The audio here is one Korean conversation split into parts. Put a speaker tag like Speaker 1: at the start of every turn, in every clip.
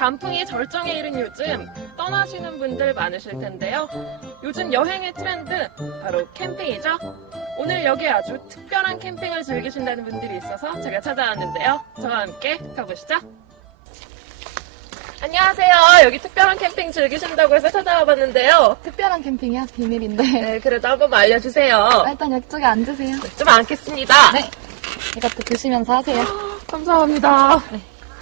Speaker 1: 단풍이 절정에 이른 요즘 떠나시는 분들 많으실 텐데요. 요즘 여행의 트렌드 바로 캠핑이죠. 오늘 여기에 아주 특별한 캠핑을 즐기신다는 분들이 있어서 제가 찾아왔는데요. 저와 함께 가보시죠. 안녕하세요. 여기 특별한 캠핑 즐기신다고 해서 찾아와 봤는데요.
Speaker 2: 특별한 캠핑이야? 비밀인데.
Speaker 1: 네, 그래도 한 번만 알려주세요.
Speaker 2: 일단 이쪽에 앉으세요.
Speaker 1: 좀 앉겠습니다.
Speaker 2: 네. 이것도 드시면서 하세요.
Speaker 1: 감사합니다.
Speaker 2: 네.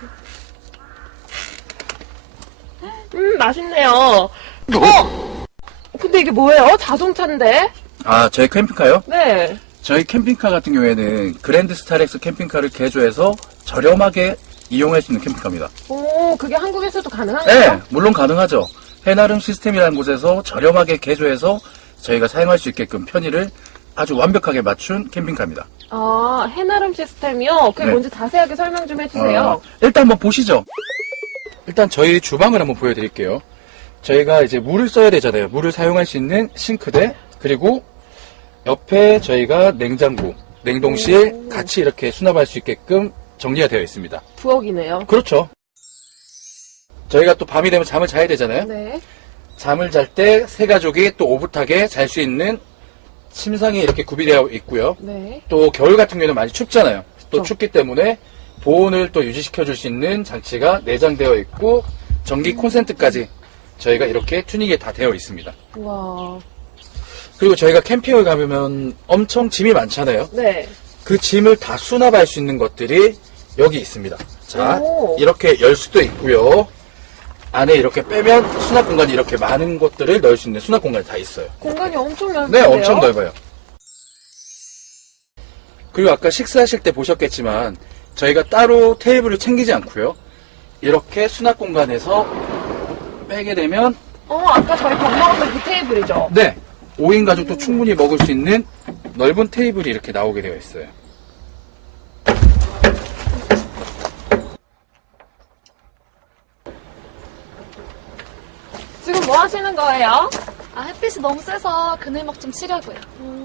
Speaker 1: 맛있네요. 근데 이게 뭐예요? 자동차인데?
Speaker 3: 아, 저희 캠핑카요?
Speaker 1: 네.
Speaker 3: 저희 캠핑카 같은 경우에는 그랜드 스타렉스 캠핑카를 개조해서 저렴하게 이용할 수 있는 캠핑카입니다.
Speaker 1: 오, 그게 한국에서도 가능한가요?
Speaker 3: 네, 물론 가능하죠. 해나름 시스템이라는 곳에서 저렴하게 개조해서 저희가 사용할 수 있게끔 편의를 아주 완벽하게 맞춘 캠핑카입니다.
Speaker 1: 아, 해나름 시스템이요? 그게
Speaker 3: 네.
Speaker 1: 뭔지 자세하게 설명 좀 해주세요.
Speaker 3: 일단 한번 보시죠. 일단 저희 주방을 한번 보여드릴게요. 저희가 이제 물을 써야 되잖아요. 물을 사용할 수 있는 싱크대, 그리고 옆에 저희가 냉장고, 냉동실 같이 이렇게 수납할 수 있게끔 정리가 되어 있습니다.
Speaker 1: 부엌이네요.
Speaker 3: 그렇죠. 저희가 또 밤이 되면 잠을 자야 되잖아요.
Speaker 1: 네.
Speaker 3: 잠을 잘 때 세 가족이 또 오붓하게 잘 수 있는 침상이 이렇게 구비되어 있고요.
Speaker 1: 네.
Speaker 3: 또 겨울 같은 경우에는 많이 춥잖아요. 또
Speaker 1: 그렇죠.
Speaker 3: 춥기 때문에 보온을 또 유지시켜 줄 수 있는 장치가 내장되어 있고 전기 콘센트까지 저희가 이렇게 튜닝이 다 되어 있습니다.
Speaker 1: 우와.
Speaker 3: 그리고 저희가 캠핑을 가면 엄청 짐이 많잖아요.
Speaker 1: 네.
Speaker 3: 그 짐을 다 수납할 수 있는 것들이 여기 있습니다. 자,
Speaker 1: 오.
Speaker 3: 이렇게 열 수도 있고요. 안에 이렇게 빼면 수납 공간이 이렇게 많은 것들을 넣을 수 있는 수납 공간이 다 있어요.
Speaker 1: 공간이 엄청
Speaker 3: 네,
Speaker 1: 넓은데요?
Speaker 3: 엄청 넓어요. 그리고 아까 식사하실 때 보셨겠지만 저희가 따로 테이블을 챙기지 않고요. 이렇게 수납 공간에서 빼게 되면
Speaker 1: 아까 저희 밥 먹었던 그 테이블이죠?
Speaker 3: 네, 5인 가족도 충분히 먹을 수 있는 넓은 테이블이 이렇게 나오게 되어 있어요.
Speaker 1: 지금 뭐 하시는 거예요?
Speaker 2: 햇빛이 너무 세서 그늘막 좀 치려고요.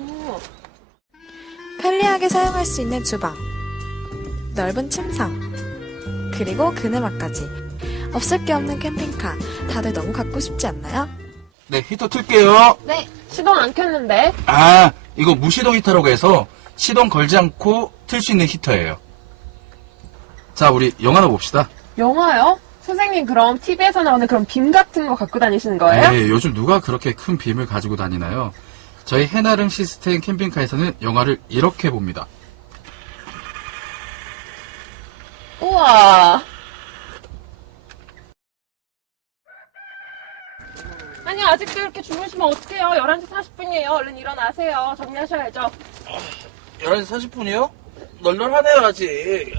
Speaker 4: 편리하게 사용할 수 있는 주방, 넓은 침상, 그리고 그늘막까지. 없을 게 없는 캠핑카, 다들 너무 갖고 싶지 않나요?
Speaker 3: 네, 히터 틀게요.
Speaker 2: 네.
Speaker 1: 시동 안 켰는데?
Speaker 3: 아, 이거 무시동 히터라고 해서 시동 걸지 않고 틀 수 있는 히터예요. 자, 우리 영화나 봅시다.
Speaker 1: 영화요? 선생님 그럼 TV에서 나오는 그런 빔 같은 거 갖고 다니시는 거예요?
Speaker 3: 네, 요즘 누가 그렇게 큰 빔을 가지고 다니나요? 저희 해나름 시스템 캠핑카에서는 영화를 이렇게 봅니다.
Speaker 1: 우와. 아니 아직도 이렇게 주무시면 어떡해요? 11시 40분이에요. 얼른 일어나세요. 정리하셔야죠.
Speaker 3: 11시 40분이요? 널널하네요, 아직.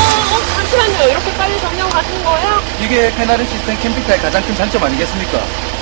Speaker 1: 잠시만요. 이렇게 빨리 정리하고 가신 거예요?
Speaker 3: 이게 해나름 시스템 캠핑카의 가장 큰 장점 아니겠습니까?